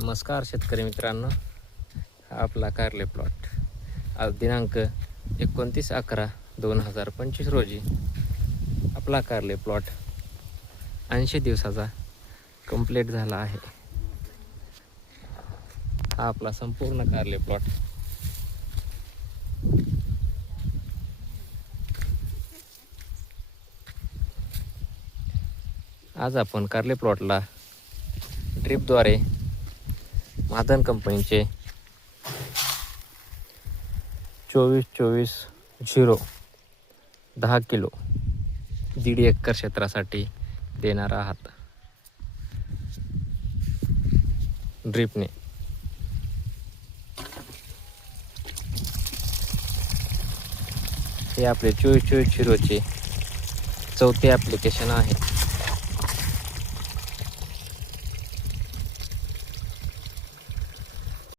नमस्कार शेतकरी मित्रांनो. हा आपला कार्ले प्लॉट आज दिनांक एकोणतीस अकरा दोन हजार पंचवीस रोजी आपला कार्ले प्लॉट ऐंशी दिवसाचा कंप्लीट झाला आहे. हा आपला संपूर्ण कार्ले प्लॉट आज आपण कार्ले प्लॉटला ड्रिपद्वारे मादन कंपनीचे चोवीस चोवीस झिरो दहा किलो दीड एकर क्षेत्रासाठी देणार आहात. ड्रिपने. हे आपले चोवीस चोवीस झिरोचे चौथे ॲप्लिकेशन आहे.